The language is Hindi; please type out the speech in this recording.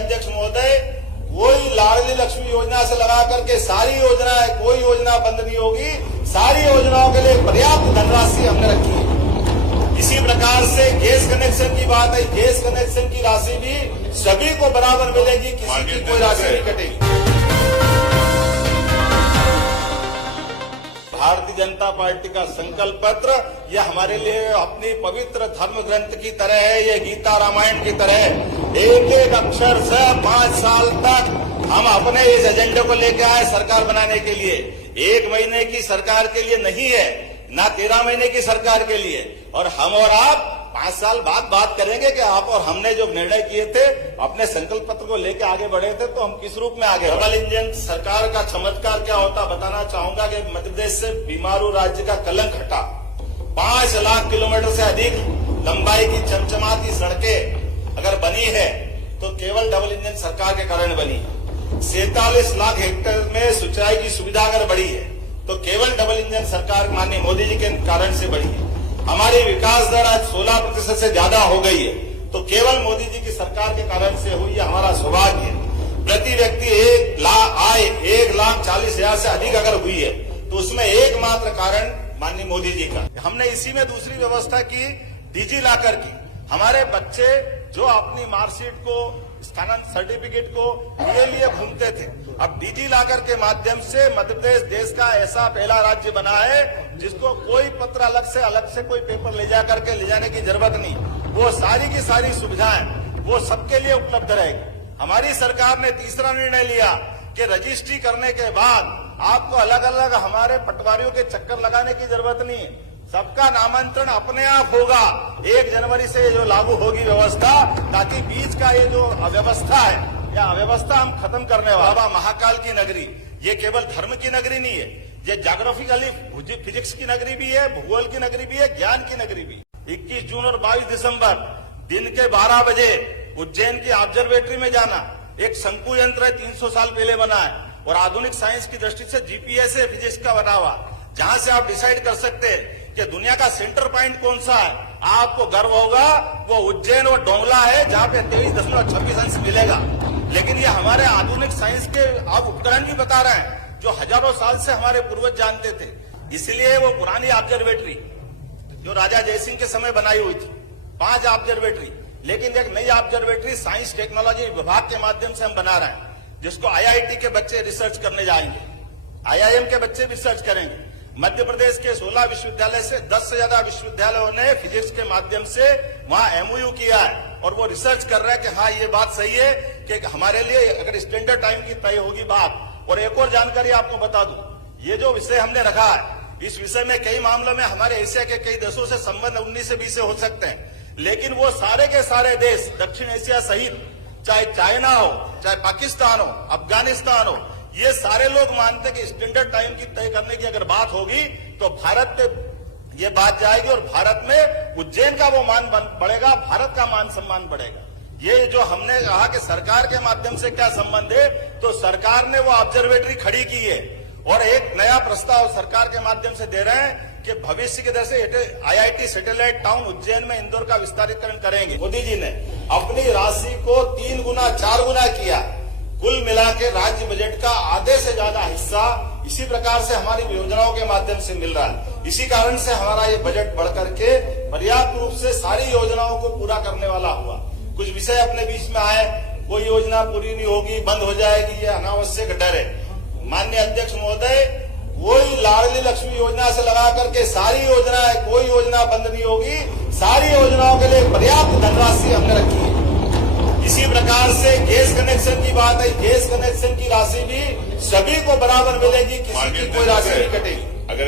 अध्यक्ष महोदय, कोई लाडली लक्ष्मी योजना से लगा करके सारी योजनाएं, कोई योजना बंद नहीं होगी। सारी योजनाओं के लिए पर्याप्त धनराशि हमने रखी है। इसी प्रकार से गैस कनेक्शन की बात है, गैस कनेक्शन की राशि भी सभी को बराबर मिलेगी, किसी की कोई राशि नहीं कटेगी। भारतीय जनता पार्टी का संकल्प पत्र यह हमारे लिए अपनी पवित्र धर्म ग्रंथ की तरह है, ये गीता रामायण की तरह है। एक एक अक्षर से 5 साल तक हम अपने इस एजेंडे को लेकर आए सरकार बनाने के लिए। 1 महीने की सरकार के लिए नहीं है, ना 13 महीने की सरकार के लिए। और हम और आप 5 साल बाद बात करेंगे कि आप और हमने जो निर्णय किए थे, अपने संकल्प पत्र को लेकर आगे बढ़े थे, तो हम किस रूप में आगे। डबल इंजन सरकार का चमत्कार क्या होता बताना चाहूंगा कि मध्य प्रदेश से बीमारू राज्य का कलंक हटा। 5 लाख किलोमीटर से अधिक लंबाई की चमचमाती सड़कें अगर बनी है तो केवल डबल इंजन सरकार के कारण बनी है। 47 लाख हेक्टेयर में सिंचाई की सुविधा अगर बढ़ी है तो केवल डबल इंजन सरकार माननीय मोदी जी के कारण से बढ़ी है। हमारी विकास दर आज 16% से ज्यादा हो गई है तो केवल मोदी जी की सरकार के कारण से हुई है, हमारा सौभाग्य है। प्रति व्यक्ति 1,40,000 से अधिक अगर हुई है तो उसमें एकमात्र कारण माननीय मोदी जी का। हमने इसी में दूसरी व्यवस्था की, डिजी लॉकर की। हमारे बच्चे जो अपनी मार्कशीट को, स्थानांतरण सर्टिफिकेट को लिए घूमते थे, अब डिजी लॉकर के माध्यम से मध्य प्रदेश देश का ऐसा पहला राज्य बना है जिसको कोई पत्र अलग से कोई पेपर ले जाने की जरूरत नहीं। वो सारी की सारी सुविधाएं वो सबके लिए उपलब्ध रहेगी। हमारी सरकार ने तीसरा निर्णय लिया कि रजिस्ट्री करने के बाद आपको अलग अलग हमारे पटवारियों के चक्कर लगाने की जरूरत नहीं है। सबका नामांतरण अपने आप होगा। 1 जनवरी से ये जो लागू होगी व्यवस्था, ताकि बीच का ये जो अव्यवस्था है या अव्यवस्था हम खत्म करने वाला। बाबा महाकाल की नगरी ये केवल धर्म की नगरी नहीं है, ये ज्योग्राफिकली फिजिक्स की नगरी भी है, भूगोल की नगरी भी है, ज्ञान की नगरी भी। 21 जून और 22 दिसंबर दिन के 12 बजे उज्जैन की ऑब्जर्वेटरी में जाना। एक शंकु यंत्र है, 300 साल पहले बना है और आधुनिक साइंस की दृष्टि से जीपीएस है फिजिक्स का बना हुआ, जहां से आप डिसाइड कर सकते हैं कि दुनिया का सेंटर पॉइंट कौन सा है। आपको गर्व होगा वो उज्जैन और डोंगला है, जहां पे 23.26 अंश मिलेगा। लेकिन ये हमारे आधुनिक साइंस के आप उपकरण भी बता रहे हैं जो हजारों साल से हमारे पूर्वज जानते थे। इसलिए वो पुरानी ऑब्जर्वेटरी जो राजा जयसिंह के समय बनाई हुई थी, 5 ऑब्जर्वेटरी, लेकिन एक नई ऑब्जर्वेटरी साइंस टेक्नोलॉजी विभाग के माध्यम से हम बना रहे हैं, जिसको आईआईटी के बच्चे रिसर्च करने जाएंगे, आईआईएम के बच्चे रिसर्च करेंगे। मध्य प्रदेश के 16 विश्वविद्यालय से 10 से ज्यादा विश्वविद्यालयों ने फिजिक्स के माध्यम से वहां एमओयू किया है और वो रिसर्च कर रहे हैं कि हाँ ये बात सही है कि हमारे लिए अगर स्टैंडर्ड टाइम की तय होगी बात। और एक और जानकारी आपको बता दूं, ये जो विषय हमने रखा है, इस विषय में कई मामलों में हमारे एशिया के कई देशों से संबंध 19 से 20 से हो सकते हैं, लेकिन वो सारे के सारे देश दक्षिण एशिया सहित, चाहे चाइना हो, चाहे पाकिस्तान हो, अफगानिस्तान हो, ये सारे लोग मानते हैं कि स्टैंडर्ड टाइम की तय करने की अगर बात होगी तो भारत पे ये बात जाएगी और भारत में उज्जैन का वो मान बढ़ेगा, भारत का मान सम्मान बढ़ेगा। ये जो हमने कहा कि सरकार के माध्यम से क्या संबंध है, तो सरकार ने वो ऑब्जर्वेटरी खड़ी की है और एक नया प्रस्ताव सरकार के माध्यम से दे रहे हैं कि भविष्य के दर से आईआईटी सैटेलाइट टाउन उज्जैन में इंदौर का विस्तारीकरण करेंगे। मोदी जी ने अपनी राशि को 3 गुना 4 गुना किया। कुल मिला के राज्य बजट का आधे से ज्यादा हिस्सा इसी प्रकार से हमारी योजनाओं के माध्यम से मिल रहा है। इसी कारण से हमारा ये बजट बढ़ करके पर्याप्त रूप से सारी योजनाओं को पूरा करने वाला हुआ। कुछ विषय अपने बीच में आए, कोई योजना पूरी नहीं होगी, बंद हो जाएगी, ये अनावश्यक डर है। माननीय अध्यक्ष महोदय, कोई लाडली लक्ष्मी योजना से लगा करके सारी योजनाएं, कोई योजना बंद नहीं होगी। सारी योजनाओं के लिए पर्याप्त धनराशि हमने रखी है। इसी प्रकार से गैस कनेक्शन की बात है, गैस कनेक्शन की राशि भी सभी को बराबर मिलेगी, किसी की कोई राशि नहीं कटेगी। अगर